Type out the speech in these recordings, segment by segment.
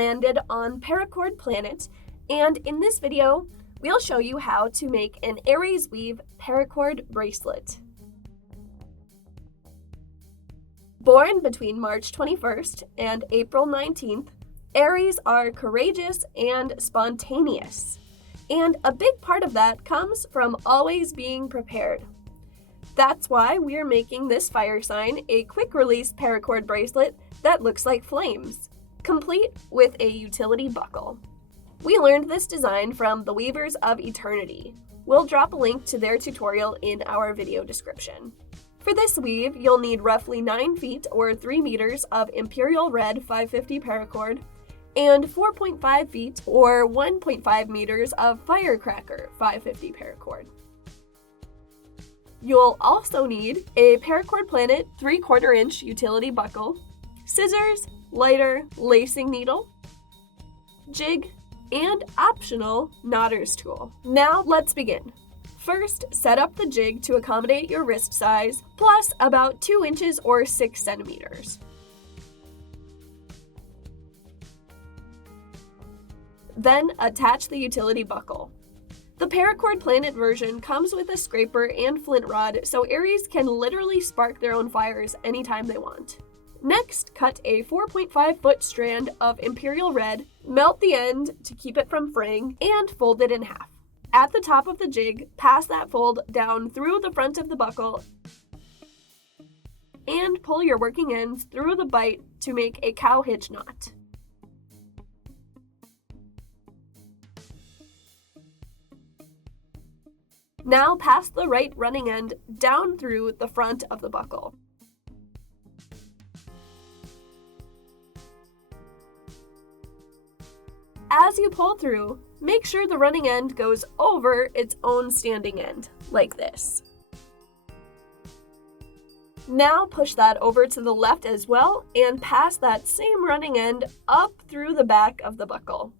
landed on Paracord planet, and in this video, we'll show you how to make an Aries weave paracord bracelet. Born between March 21st and April 19th, Aries are courageous and spontaneous. And a big part of that comes from always being prepared. That's why we're making this fire sign a quick-release paracord bracelet that looks like flames, complete with a utility buckle. We learned this design from the Weavers of Eternity. We'll drop a link to their tutorial in our video description. For this weave, you'll need roughly 9 feet or 3 meters of Imperial Red 550 paracord, and 4.5 feet or 1.5 meters of Firecracker 550 paracord. You'll also need a Paracord Planet 3/4 inch utility buckle, scissors, lighter, lacing needle, jig, and optional knotter's tool. Now let's begin. First, set up the jig to accommodate your wrist size, plus about 2 inches or 6 centimeters. Then attach the utility buckle. The Paracord Planet version comes with a scraper and flint rod, so Aries can literally spark their own fires anytime they want. Next, cut a 4.5-foot strand of Imperial Red, melt the end to keep it from fraying, and fold it in half. At the top of the jig, pass that fold down through the front of the buckle and pull your working ends through the bight to make a cow hitch knot. Now pass the right running end down through the front of the buckle. As you pull through, make sure the running end goes over its own standing end, like this. Now push that over to the left as well and pass that same running end up through the back of the buckle.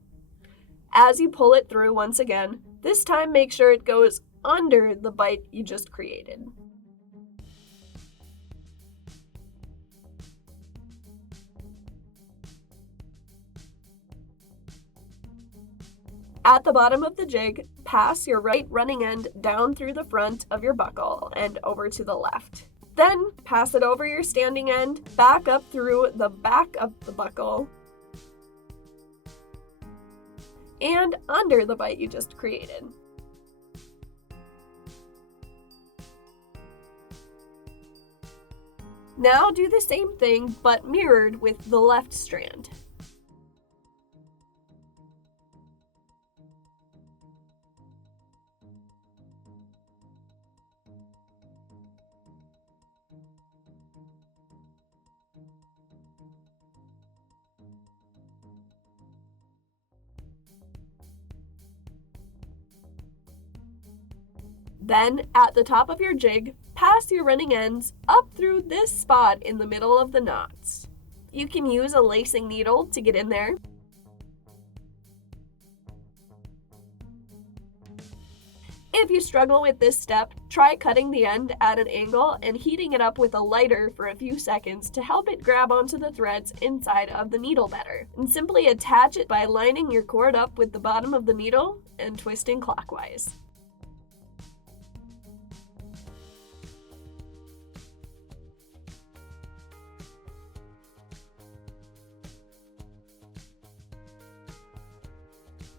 As you pull it through once again, this time make sure it goes under the bight you just created. At the bottom of the jig, pass your right running end down through the front of your buckle and over to the left. Then pass it over your standing end, back up through the back of the buckle, and under the bight you just created. Now do the same thing, but mirrored with the left strand. Then, at the top of your jig, pass your running ends up through this spot in the middle of the knots. You can use a lacing needle to get in there. If you struggle with this step, try cutting the end at an angle and heating it up with a lighter for a few seconds to help it grab onto the threads inside of the needle better. And simply attach it by lining your cord up with the bottom of the needle and twisting clockwise.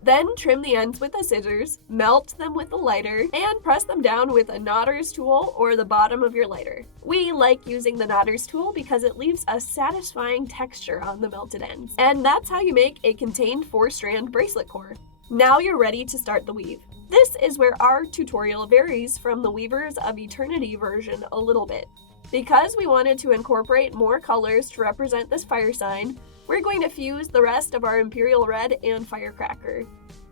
Then trim the ends with the scissors, melt them with a lighter, and press them down with a knotter's tool or the bottom of your lighter. We like using the knotter's tool because it leaves a satisfying texture on the melted ends. And that's how you make a contained 4-strand bracelet core. Now you're ready to start the weave. This is where our tutorial varies from the Weavers of Eternity version a little bit. Because we wanted to incorporate more colors to represent this fire sign, we're going to fuse the rest of our Imperial Red and Firecracker.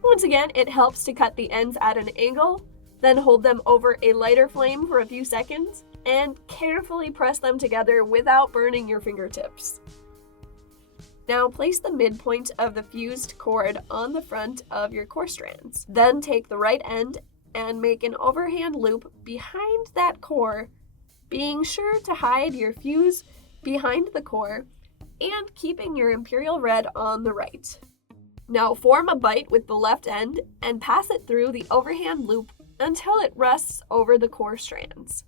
Once again, it helps to cut the ends at an angle, then hold them over a lighter flame for a few seconds, and carefully press them together without burning your fingertips. Now place the midpoint of the fused cord on the front of your core strands. Then take the right end and make an overhand loop behind that core, being sure to hide your fuse behind the core and keeping your Imperial Red on the right. Now form a bite with the left end and pass it through the overhand loop until it rests over the core strands.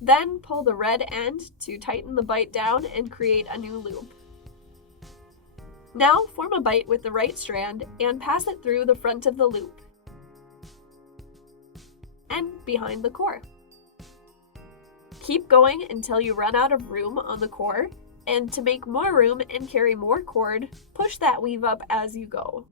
Then pull the red end to tighten the bite down and create a new loop. Now form a bite with the right strand and pass it through the front of the loop and behind the core. Keep going until you run out of room on the core, and to make more room and carry more cord, push that weave up as you go.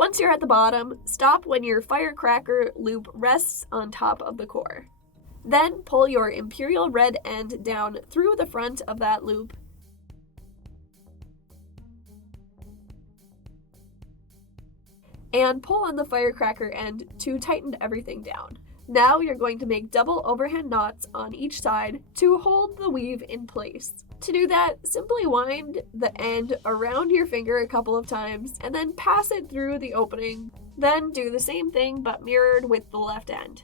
Once you're at the bottom, stop when your Firecracker loop rests on top of the core. Then pull your Imperial Red end down through the front of that loop and pull on the Firecracker end to tighten everything down. Now you're going to make double overhand knots on each side to hold the weave in place. To do that, simply wind the end around your finger a couple of times and then pass it through the opening. Then do the same thing but mirrored with the left end.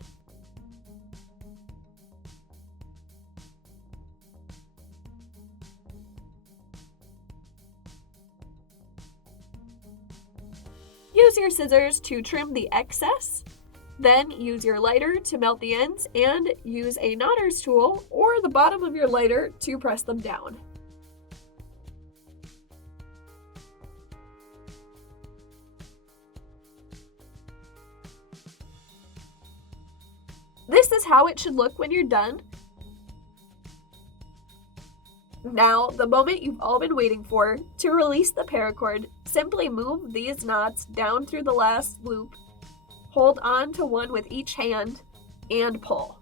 Use your scissors to trim the excess. Then use your lighter to melt the ends and use a knotter's tool or the bottom of your lighter to press them down. This is how it should look when you're done. Now, the moment you've all been waiting for, to release the paracord, simply move these knots down through the last loop. Hold on to one with each hand and pull.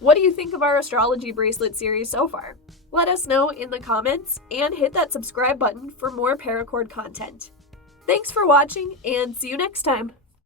What do you think of our astrology bracelet series so far? Let us know in the comments and hit that subscribe button for more paracord content. Thanks for watching and see you next time!